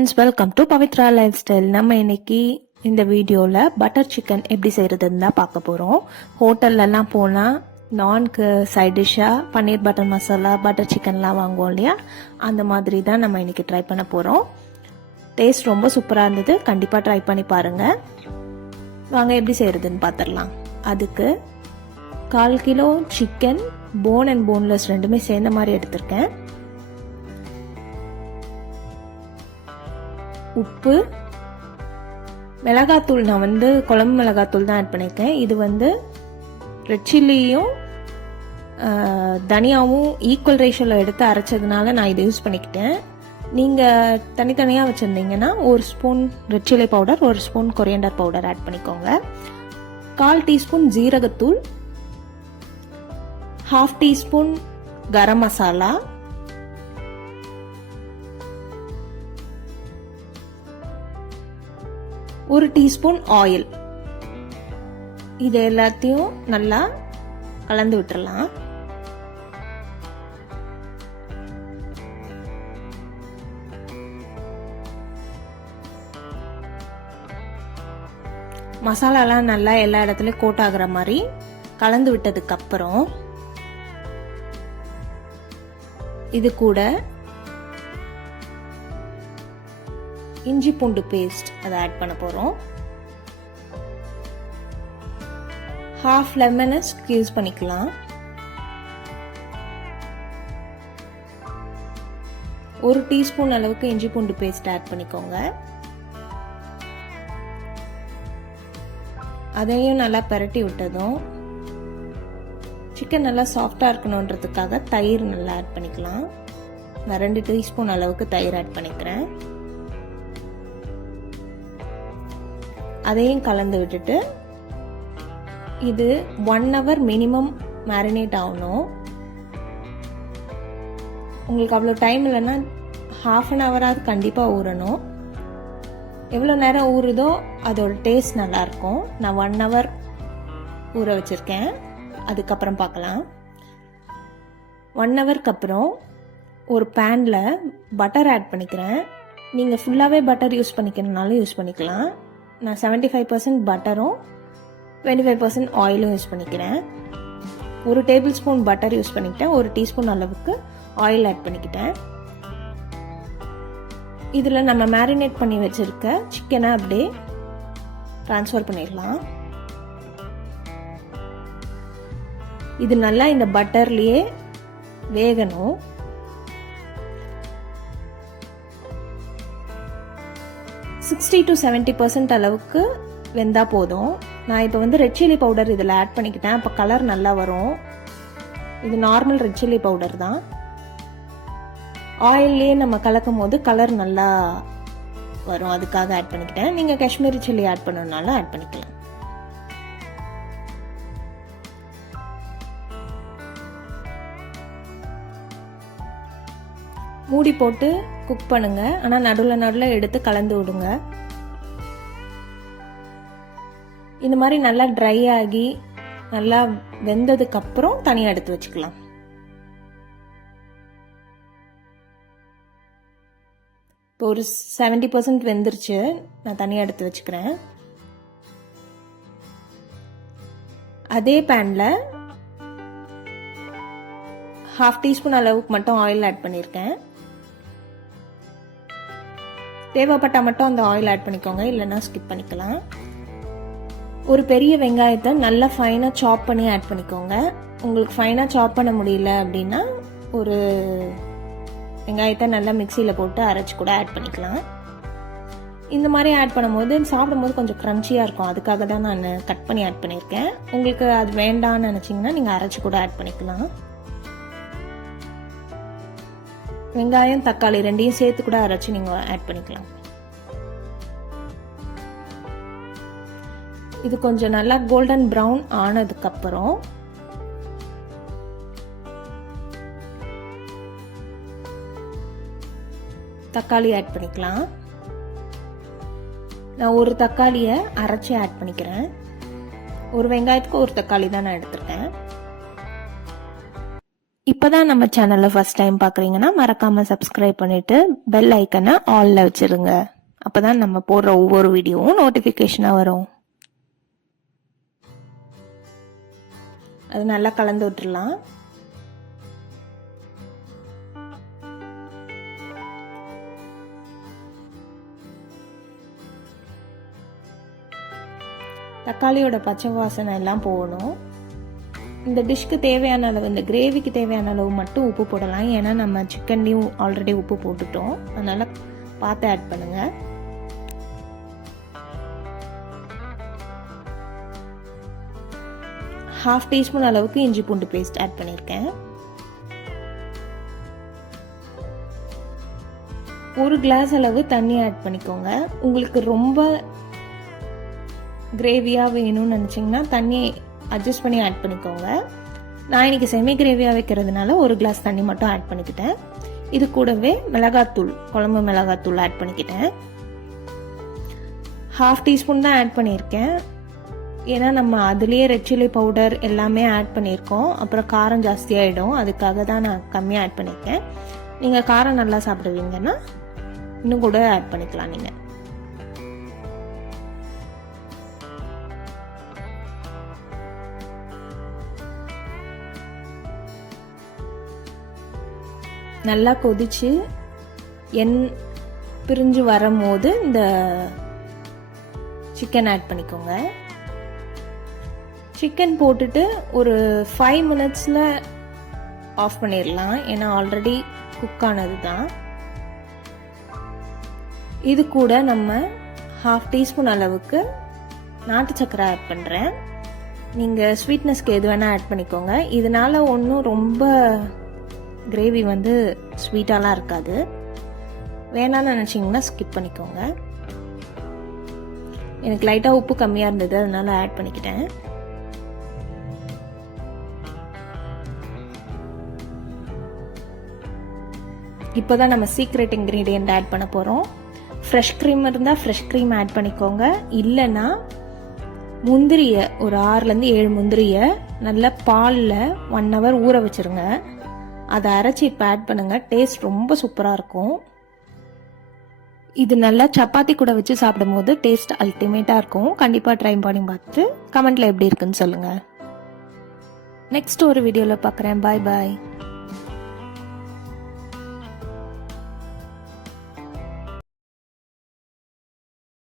Friends, welcome to Pavithra life style. நம்ம இன்னைக்கு இந்த வீடியோவில் பட்டர் சிக்கன் எப்படி செய்கிறதுன்னு தான் பார்க்க போகிறோம். ஹோட்டல்லலாம் போனால் நான்கு சைட் டிஷ்ஷாக பன்னீர் பட்டர் மசாலா, பட்டர் சிக்கன்லாம் வாங்குவோம் இல்லையா, அந்த மாதிரி தான் நம்ம இன்னைக்கு ட்ரை பண்ண போகிறோம். டேஸ்ட் ரொம்ப சூப்பராக இருந்தது, கண்டிப்பாக ட்ரை பண்ணி பாருங்கள். வாங்க எப்படி செய்கிறதுன்னு பார்த்துடலாம். அதுக்கு 1/4 kilo chicken, phone and boneless ரெண்டுமே சேர்ந்த மாதிரி எடுத்திருக்கேன். உப்பு, மிளகாத்தூள், நான் குழம்பு மிளகாத்தூள் தான் ஆட் பண்ணியிருக்கேன். இது ரெட் சில்லியும் தனியாவும் ஈக்குவல் ரேஷியோவில் எடுத்து அரைச்சதுனால நான் இதை யூஸ் பண்ணிக்கிட்டேன். நீங்கள் தனித்தனியாக வச்சுருந்தீங்கன்னா 1 spoon red chilli powder, 1 spoon coriander powder add பண்ணிக்கோங்க. 1/4 டீஸ்பூன் ஜீரகத்தூள், 1/2 teaspoon garam masala, 1 teaspoon oil. இது எல்லாத்தையும் நல்லா கலந்து விட்டுறலாம். மசாலாலாம் நல்லா எல்லா இடத்துலயும் கோட் ஆகுற மாதிரி கலந்து விட்டதுக்கு அப்புறம் இது கூட இஞ்சி பூண்டு பேஸ்ட் அதை ஆட் பண்ண போறோம். 1/2 லெமனை ஸ்க்வீஸ் பண்ணிக்கலாம். 1 டீஸ்பூன் அளவுக்கு இஞ்சி பூண்டு பேஸ்ட் ஆட் பண்ணிக்கோங்க. அதையும் நல்லா பரட்டி விட்டதும் சிக்கன் நல்லா சாஃப்டா இருக்கணுன்றதுக்காக தயிர் நல்லா ஆட் பண்ணிக்கலாம். நான் 2 டீஸ்பூன் அளவுக்கு தயிர் ஆட் பண்ணிக்கிறேன். அதையும் கலந்து விட்டுட்டு இது 1 hour மினிமம் மேரினேட் ஆகணும். உங்களுக்கு அவ்வளோ டைம் இல்லைன்னா 1/2 hour கண்டிப்பாக ஊறணும். எவ்வளோ நேரம் ஊறுதோ அதோட டேஸ்ட் நல்லாயிருக்கும். நான் 1 hour ஊற வச்சுருக்கேன். அதுக்கப்புறம் பார்க்கலாம். 1 hourக்கு அப்புறம் ஒரு பேனில் பட்டர் ஆட் பண்ணிக்கிறேன். நீங்கள் ஃபுல்லாகவே பட்டர் யூஸ் பண்ணிக்கிறதுனாலும் யூஸ் பண்ணிக்கலாம். நான் 75% பட்டரும் 25% ஆயிலும் யூஸ் பண்ணிக்கிறேன். 1 டேபிள் ஸ்பூன் பட்டர் யூஸ் பண்ணிக்கிட்டேன். 1 டீஸ்பூன் அளவுக்கு ஆயில் ஆட் பண்ணிக்கிட்டேன். இதில் நம்ம மேரினேட் பண்ணி வச்சிருக்க சிக்கனை அப்படியே ட்ரான்ஸ்ஃபர் பண்ணிடலாம். இது நல்லா இந்த பட்டர்லேயே வேகணும். சிக்ஸ்டி to 70% அளவுக்கு வெந்தா போதும். நான் இப்போ ரெட் சில்லி பவுடர் இதில் ஆட் பண்ணிக்கிட்டேன். அப்போ கலர் நல்லா வரும். இது நார்மல் ரெட் சில்லி பவுடர் தான். ஆயில்லையே நம்ம கலக்கும் போது கலர் நல்லா வரும், அதுக்காக ஆட் பண்ணிக்கிட்டேன். நீங்கள் காஷ்மீரி சில்லி ஆட் பண்ணணும்னாலும் ஆட் பண்ணிக்கலாம். மூடி போட்டு குக் பண்ணுங்க. ஆனால் நடுவில் எடுத்து கலந்து விடுங்க. இந்த மாதிரி நல்லா ட்ரை ஆகி நல்லா வெந்ததுக்கு அப்புறம் தனியாக எடுத்து வச்சுக்கலாம். இப்போ ஒரு 70% வெந்துருச்சு. நான் தனியாக எடுத்து வச்சுக்கிறேன். அதே பேனில் 1/2 டீஸ்பூன் அளவுக்கு மட்டும் ஆயில் ஆட் பண்ணியிருக்கேன். தேவைப்பட்டால் மட்டும் அந்த ஆயில் ஆட் பண்ணிக்கோங்க, இல்லைன்னா ஸ்கிப் பண்ணிக்கலாம். ஒரு பெரிய வெங்காயத்தை நல்லா ஃபைனாக சாப் பண்ணி ஆட் பண்ணிக்கோங்க. உங்களுக்கு ஃபைனாக சாப் பண்ண முடியல அப்படின்னா ஒரு வெங்காயத்தை நல்லா மிக்சியில் போட்டு அரைச்சி கூட ஆட் பண்ணிக்கலாம். இந்த மாதிரி ஆட் பண்ணும்போது சாப்பிடும்போது கொஞ்சம் க்ரன்ச்சியாக இருக்கும். அதுக்காக தான் நான் கட் பண்ணி ஆட் பண்ணியிருக்கேன். உங்களுக்கு அது வேண்டான்னு நினச்சிங்கன்னா நீங்கள் அரைச்சி கூட ஆட் பண்ணிக்கலாம். வெங்காயம், தக்காளி ரெண்டையும் சேர்த்து கூட அரைச்சி நீங்கள் ஆட் பண்ணிக்கலாம். இது கொஞ்சம் நல்லா கோல்டன் ப்ரௌன் ஆனதுக்கப்புறம் தக்காளி ஆட் பண்ணிக்கலாம். நான் ஒரு தக்காளியை அரைச்சி ஆட் பண்ணிக்கிறேன். ஒரு வெங்காயத்துக்கு ஒரு தக்காளி தான் நான் எடுத்துருக்கேன். இப்போதான் நம்ம சேனலை ஃபர்ஸ்ட் டைம் பார்க்குறீங்கன்னா மறக்காம சப்ஸ்கிரைப் பண்ணிட்டு பெல் ஐக்கனை ஆல்ல வச்சிருங்க. அப்பதான் நம்ம போடுற ஒவ்வொரு வீடியோவும் நோட்டிஃபிகேஷனாக வரும். அது நல்லா கலந்து விட்டுடலாம். தக்காளியோட பச்சை வாசனை எல்லாம் போகணும். இந்த டிஷ்க்கு தேவையான அளவு, இந்த கிரேவிக்கு தேவையான அளவு மட்டும் உப்பு போடலாம். ஏன்னா நம்ம சிக்கன்லேயும் ஆல்ரெடி உப்பு போட்டுட்டோம், அதனால பார்த்து ஆட் பண்ணுங்க. ½ டீஸ்பூன் அளவுக்கு இஞ்சி பூண்டு பேஸ்ட் ஆட் பண்ணியிருக்கேன். 1 கிளாஸ் அளவு தண்ணி ஆட் பண்ணிக்கோங்க. உங்களுக்கு ரொம்ப கிரேவியாக வேணும்னு நினச்சிங்கன்னா தண்ணி அட்ஜஸ்ட் பண்ணி ஆட் பண்ணிக்கோங்க. நான் இன்னைக்கு செமி கிரேவியாக வைக்கிறதுனால 1 கிளாஸ் தண்ணி மட்டும் ஆட் பண்ணிக்கிட்டேன். இது கூடவே மிளகாத்தூள், குழம்பு மிளகாத்தூள் ஆட் பண்ணிக்கிட்டேன். ½ டீஸ்பூன் தான் ஆட் பண்ணியிருக்கேன். ஏன்னா நம்ம அதுலேயே ரெட் சில்லி பவுடர் எல்லாமே ஆட் பண்ணியிருக்கோம், அப்புறம் காரம் ஜாஸ்தியாகிடும். அதுக்காக தான் நான் கம்மியாக ஆட் பண்ணியிருக்கேன். நீங்கள் காரம் நல்லா சாப்பிடுவீங்கன்னா இன்னும் கூட ஆட் பண்ணிக்கலாம். நீங்கள் நல்லா கொதிச்சு பிரிஞ்சு வரும்போது இந்த சிக்கன் ஆட் பண்ணிக்கோங்க. சிக்கன் போட்டுட்டு ஒரு 5 மினிட்ஸில் ஆஃப் பண்ணிடலாம், ஏன்னா ஆல்ரெடி குக் ஆனது தான். இது கூட நம்ம ½ டீஸ்பூன் அளவுக்கு நாட்டு சக்கரை ஆட் பண்ணுறேன். நீங்கள் ஸ்வீட்னஸ்க்கு எது வேணால் ஆட் பண்ணிக்கோங்க. இதனால ஒன்றும் ரொம்ப கிரேவி வந்து ஸ்வீட்டாலாம் இருக்காது. வேணான்னு நினச்சிங்கன்னா ஸ்கிப் பண்ணிக்கோங்க. எனக்கு லைட்டாக உப்பு கம்மியாக இருந்தது, அதனால ஆட் பண்ணிக்கிட்டேன். இப்போதான் நம்ம சீக்ரெட் இன்க்ரீடியன்ட் ஆட் பண்ண போகிறோம். ஃப்ரெஷ் க்ரீம் இருந்தால் ஃப்ரெஷ் க்ரீம் ஆட் பண்ணிக்கோங்க. இல்லைன்னா முந்திரியை, ஒரு 6லேருந்து 7 முந்திரியை நல்லா பாலில் 1 hour ஊற வச்சுருங்க. அதை அரைச்சி இப்போ ஆட் பண்ணுங்கள். டேஸ்ட் ரொம்ப சூப்பராக இருக்கும். இது நல்லா சப்பாத்தி கூட வச்சு சாப்பிடும் போது டேஸ்ட் அல்டிமேட்டாக இருக்கும். கண்டிப்பாக ட்ரை பண்ணி பார்த்துட்டு கமெண்ட்டில் எப்படி இருக்குன்னு சொல்லுங்கள். நெக்ஸ்ட் ஒரு வீடியோவில் பார்க்குறேன். பாய் பாய்.